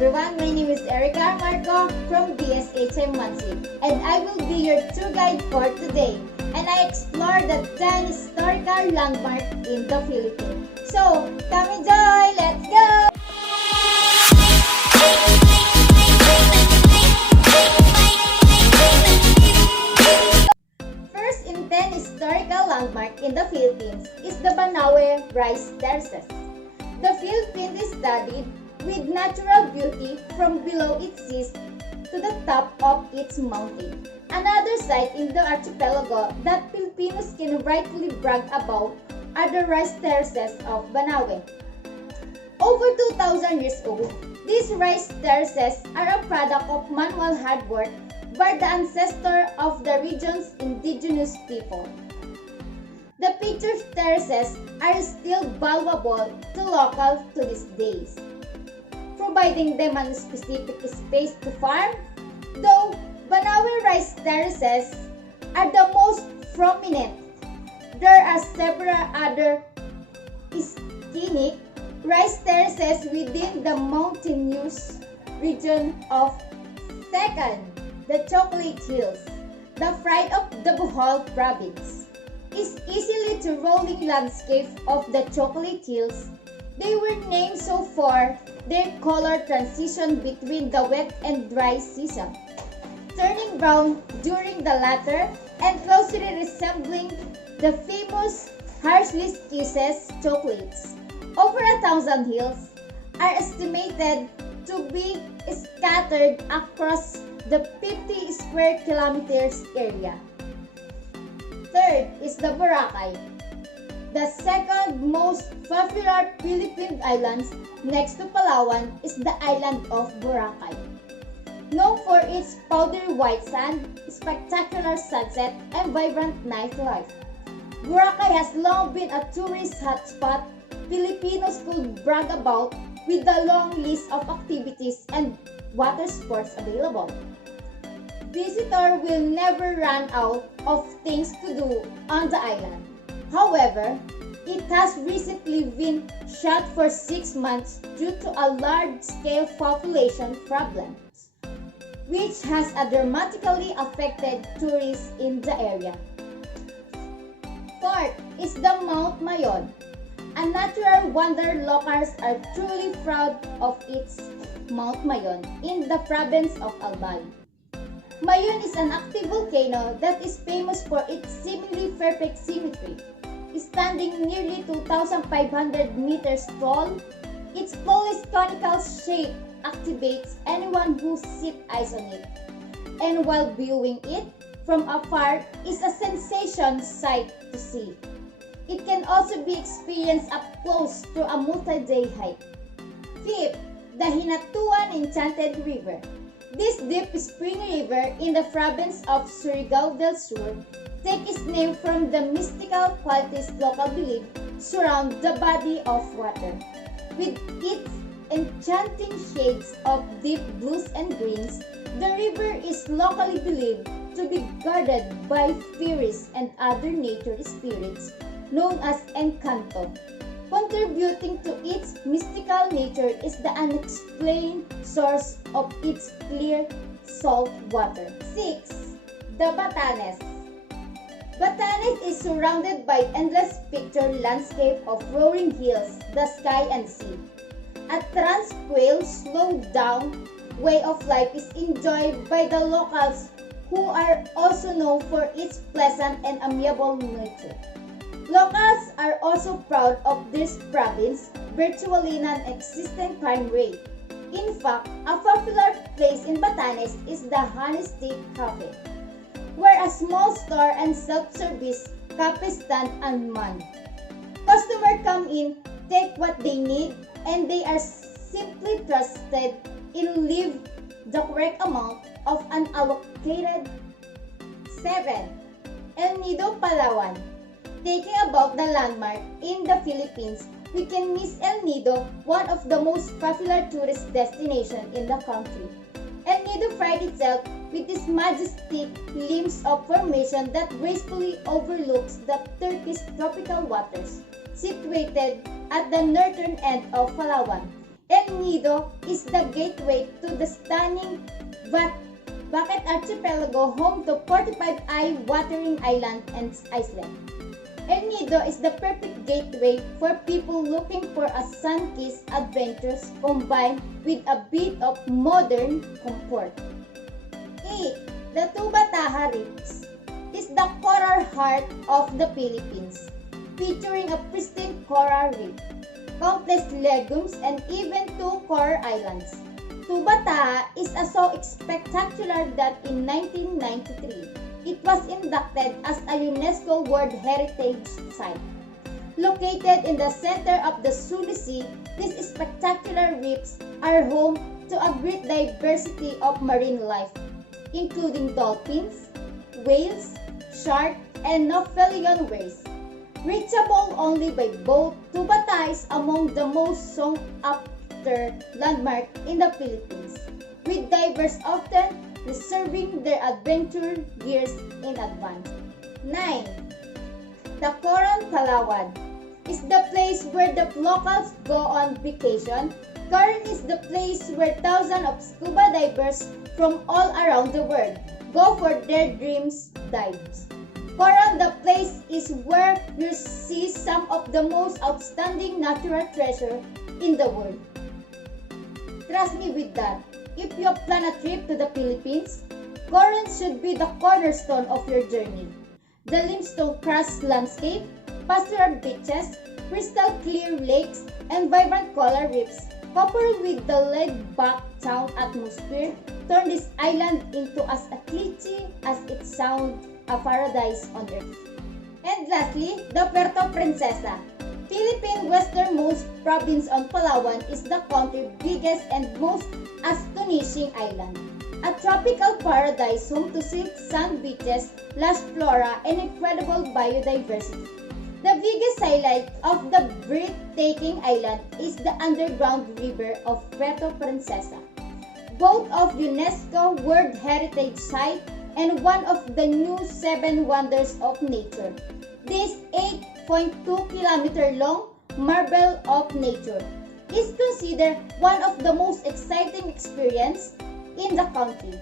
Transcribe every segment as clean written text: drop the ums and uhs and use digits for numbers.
everyone, my name is Erica Marco from DSHM Mansi, and I will be your tour guide for today. And I explore the 10 historical landmarks in the Philippines. So, come enjoy! Let's go! First in 10 historical landmarks in the Philippines is the Banawe Rice Terraces. The Philippines is studied with natural beauty from below its seas to the top of its mountain. Another site in the archipelago that Filipinos can rightfully brag about are the rice terraces of Banawe. Over 2,000 years old, these rice terraces are a product of manual hard work by the ancestor of the region's indigenous people. The pictured terraces are still valuable to locals to these days, providing them a specific space to farm, though Banawe rice terraces are the most prominent. There are several other scenic rice terraces within the mountainous region of second, the Chocolate Hills, the pride of the Bohol province. Is easily to rolling landscape of the Chocolate Hills. They were named so for their color transition between the wet and dry season, turning brown during the latter and closely resembling the famous Hershey's Kisses chocolates. Over 1,000 hills are estimated to be scattered across the 50 square kilometers area. Third is the Boracay, the second most popular Philippine islands next to Palawan is the island of Boracay. Known for its powdery white sand, spectacular sunset, and vibrant nightlife, Boracay has long been a tourist hotspot Filipinos could brag about with a long list of activities and water sports available. Visitors will never run out of things to do on the island. However, it has recently been shut for 6 months due to a large-scale population problem, which has dramatically affected tourists in the area. Fourth is the Mount Mayon, a natural wonder. Locals are truly proud of its Mount Mayon in the province of Albay. Mayon is an active volcano that is famous for its seemingly perfect symmetry. Standing nearly 2,500 meters tall, its flawless conical shape activates anyone who sets eyes on it, and while viewing it from afar is a sensation sight to see. It can also be experienced up close through a multi-day hike. Fifth, the Hinatuan Enchanted River. This deep spring river in the province of Surigao del Sur takes its name from the mystical qualities local believe surround the body of water. With its enchanting shades of deep blues and greens, the river is locally believed to be guarded by fairies and other nature spirits known as Encanto. Contributing to its mystical nature is the unexplained source of its clear salt water. 6. The Batanes. Batanes is surrounded by endless pictured landscape of rolling hills, the sky and sea. A tranquil, slowed down way of life is enjoyed by the locals who are also known for its pleasant and amiable nature. Locals are also proud of this province's virtually non-existent crime rate. In fact, a popular place in Batanes is the Honey Stick Cafe, where a small store and self-service cafe stand unmanned. Customers come in, take what they need, and they are simply trusted in leave the correct amount of unallocated. 7. El Nido, Palawan. Taking about the landmark in the Philippines, we can miss El Nido, one of the most popular tourist destinations in the country. El Nido prides itself with its majestic limbs of formation that gracefully overlooks the Turkish tropical waters, situated at the northern end of Palawan. El Nido is the gateway to the stunning Bucket Archipelago, home to 45 eye-watering islands and Iceland. El Nido is the perfect gateway for people looking for a sun-kissed adventures combined with a bit of modern comfort. 8. The Tubataha Reefs is the coral heart of the Philippines, featuring a pristine coral reef, countless legumes, and even 2 coral islands. Tubataha is so spectacular that in 1993, it was inducted as a UNESCO World Heritage Site. Located in the center of the Sulu Sea, these spectacular reefs are home to a great diversity of marine life, including dolphins, whales, sharks, and Nephilion rays. Reachable only by boat, Tubataha is among the most sought-after landmarks in the Philippines, with divers often reserving their adventure gears in advance. 9. The Coral Palawan is the place where the locals go on vacation. Coral is the place where thousands of scuba divers from all around the world go for their dreams dives. Coral, the place is where you see some of the most outstanding natural treasure in the world. Trust me with that. If you plan a trip to the Philippines, Coral should be the cornerstone of your journey. The limestone crust landscape, pastoral beaches, crystal clear lakes, and vibrant coral reefs, coupled with the laid-back town atmosphere, turn this island into as glitzy as it sounds, a paradise on earth. And lastly, the Puerto Princesa. Philippine westernmost province on Palawan is the country's biggest and most astonishing island. A tropical paradise home to silk sand beaches, lush flora, and incredible biodiversity. The biggest highlight of the breathtaking island is the underground river of Puerto Princesa, both of UNESCO World Heritage Site and one of the new 7 Wonders of Nature. This 8.2-kilometer long marvel of nature is considered one of the most exciting experiences in the country.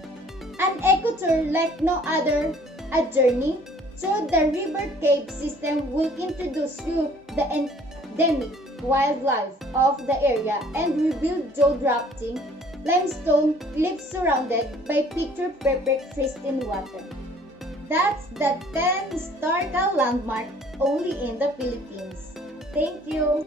An eco-tour like no other, a journey through the river cave system will introduce you the endemic wildlife of the area and reveal jaw-dropping limestone cliffs surrounded by picture-perfect pristine water. That's the 10 historical landmarks only in the Philippines. Thank you!